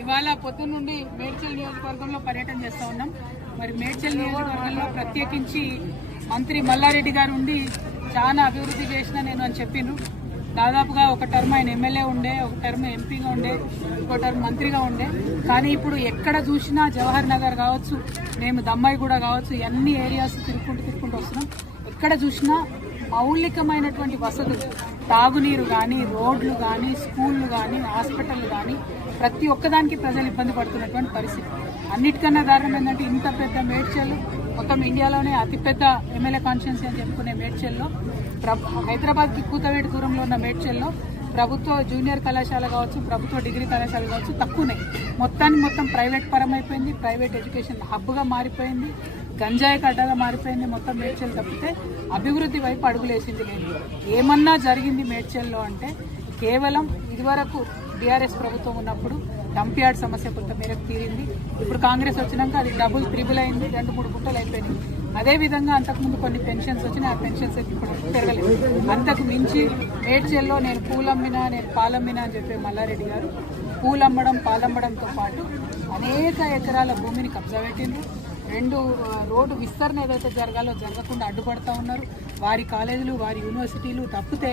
ఇవాళ పొద్దున్న నుండి మేడ్చల్ నియోజకవర్గంలో పర్యటన చేస్తా ఉన్నాం. మరి మేడ్చల్ నియోజకవర్గంలో ప్రత్యేకించి మంత్రి మల్లారెడ్డి గారు ఉండి చాలా అభివృద్ధి చేసిన నేను అని చెప్పిండ్రు. దాదాపుగా ఒక టర్మ్ ఆయన ఎమ్మెల్యే ఉండే, ఒక టర్మ్ ఎంపీగా ఉండే, ఒక టర్మ్ మంత్రిగా ఉండే. కానీ ఇప్పుడు ఎక్కడ చూసినా జవహర్ నగర్ కావచ్చు, మేము దమ్మాయిగూడ కావచ్చు, అన్ని ఏరియాస్ తిరుక్కుంటూ వస్తున్నాం. ఎక్కడ చూసినా మౌలికమైనటువంటి వసతులు, తాగునీరు కానీ, రోడ్లు కానీ, స్కూళ్ళు కానీ, హాస్పిటల్ కానీ ప్రతి ఒక్కదానికి ప్రజలు ఇబ్బంది పడుతున్నటువంటి పరిస్థితి. అన్నిటికన్నా దారుణం ఏంటంటే ఇంత పెద్ద మేడ్చల్, మొత్తం ఇండియాలోనే అతిపెద్ద ఎమ్మెల్యే కాన్స్టిట్యున్సీ అని చెప్పుకునే మేడ్చల్లో, హైదరాబాద్కి కూతవేటి దూరంలో ఉన్న మేడ్చల్లో ప్రభుత్వ జూనియర్ కళాశాల కావచ్చు, ప్రభుత్వ డిగ్రీ కళాశాల కావచ్చు తక్కువనే. మొత్తం ప్రైవేట్ పరం అయిపోయింది, ప్రైవేట్ ఎడ్యుకేషన్ హబ్గా మారిపోయింది, గంజాయి కడ్డగా మారిపోయింది. మొత్తం మేడ్చల్ తప్పితే అభివృద్ధి వైపు అడుగులేసింది లేదు. ఏమన్నా జరిగింది మేడ్చల్లో అంటే కేవలం ఇదివరకు టీఆర్ఎస్ ప్రభుత్వం ఉన్నప్పుడు డంప్ యార్డ్ సమస్య కొంత మేరకు తీరింది. ఇప్పుడు కాంగ్రెస్ వచ్చినాక అది డబుల్ త్రిబుల్ అయింది, 2-3 గుంటలు అయిపోయినాయి. అదేవిధంగా అంతకుముందు కొన్ని పెన్షన్స్ వచ్చినాయి, ఆ పెన్షన్స్ ఇప్పుడు పెరగలేదు. అంతకు మించి మేడ్చల్లో నేను పూలమ్మినా, నేను పాలమ్మినా అని చెప్పే మల్లారెడ్డి గారు పూలమ్మడం, పాలమ్మడంతో పాటు అనేక ఎకరాల భూమిని కబ్జా పెట్టిండ్రు. 2 రోడ్డు విస్తరణ ఏదైతే జరగాలో జరగకుండా అడ్డుపడతా ఉన్నారు. వారి కాలేజీలు, వారి యూనివర్సిటీలు తప్పితే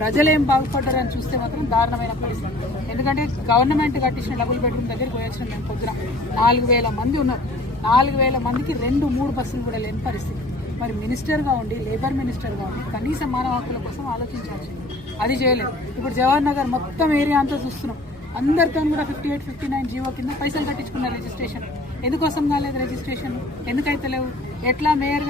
ప్రజలేం బాగుపడ్డారని చూస్తే మాత్రం దారుణమైన పరిస్థితి. ఎందుకంటే గవర్నమెంట్ కట్టించిన డబుల్ బెడ్రూమ్ దగ్గరికి పోయొచ్చిన మేము పొద్దున 4,000 మంది ఉన్నారు. 4,000 మందికి 2-3 బస్సులు కూడా లేని పరిస్థితి. మరి మినిస్టర్గా ఉండి, లేబర్ మినిస్టర్గా ఉండి కనీసం మానవ హక్కుల కోసం ఆలోచించాల్సింది, అది చేయలేదు. ఇప్పుడు జవహర్ నగర్ మొత్తం ఏరియా అంతా చూస్తున్నాం. అందరితో కూడా 58, 59 జీవో కింద పైసలు కట్టించుకున్నారు రిజిస్ట్రేషన్. ఎందుకోసం కాలేదు రిజిస్ట్రేషన్? ఎందుకైతే లేవు? ఎట్లా మేయర్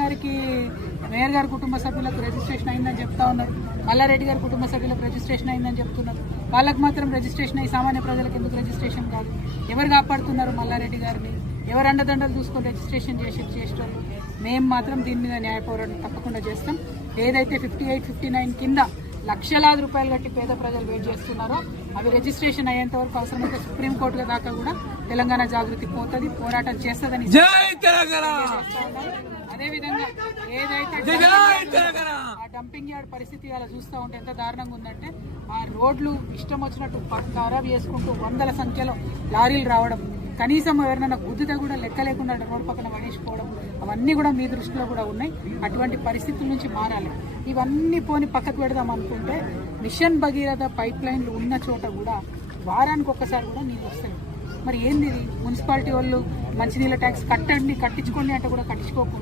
గారి కుటుంబ సభ్యులకు రిజిస్ట్రేషన్ అయిందని చెప్తా ఉన్నారు, మల్లారెడ్డి గారి కుటుంబ సభ్యులకు రిజిస్ట్రేషన్ అయిందని చెప్తున్నారు. వాళ్ళకు మాత్రం రిజిస్ట్రేషన్ అయ్యి సామాన్య ప్రజలకు ఎందుకు రిజిస్ట్రేషన్ కాదు? ఎవరు కాపాడుతున్నారు మల్లారెడ్డి గారిని? ఎవరు అండదండలు చూసుకొని రిజిస్ట్రేషన్ చేసేటోళ్ళు? మేము మాత్రం దీని మీద న్యాయ పోరాటం తప్పకుండా చేస్తాం. ఏదైతే 58, 59 కింద లక్షలాది రూపాయలు కట్టి పేద ప్రజలు వెయిట్ చేస్తున్నారో అవి రిజిస్ట్రేషన్ అయ్యేంత వరకు అవసరమైతే సుప్రీంకోర్టు దాకా కూడా తెలంగాణ జాగృతి పోతుంది, పోరాటం చేస్తుందని. అదేవిధంగా ఏదైతే ఆ డంపింగ్ యార్డ్ పరిస్థితి అలా చూస్తూ ఉంటే ఎంత దారుణంగా ఉందంటే, ఆ రోడ్లు ఇష్టం వచ్చినట్టు ఖరాబ్ చేసుకుంటూ 100ల సంఖ్యలో లారీలు రావడం, కనీసం ఎవరినైనా గుద్దితే కూడా లెక్క లేకుండా రోడ్డు పక్కన పడేసిపోవడం, అవన్నీ కూడా మీ దృష్టిలో కూడా ఉన్నాయి. అటువంటి పరిస్థితుల నుంచి మారాలి. ఇవన్నీ పోని పక్కకు పెడదాం అనుకుంటే మిషన్ భగీరథ పైప్ లైన్లు ఉన్న చోట కూడా వారానికి ఒక్కసారి కూడా నీళ్ళు వస్తాయి. మరి ఏంది ఇది? మున్సిపాలిటీ వాళ్ళు మంచినీళ్ళ ట్యాక్స్ కట్టండి, కట్టించుకోండి అంటే కూడా కట్టించుకోకుండా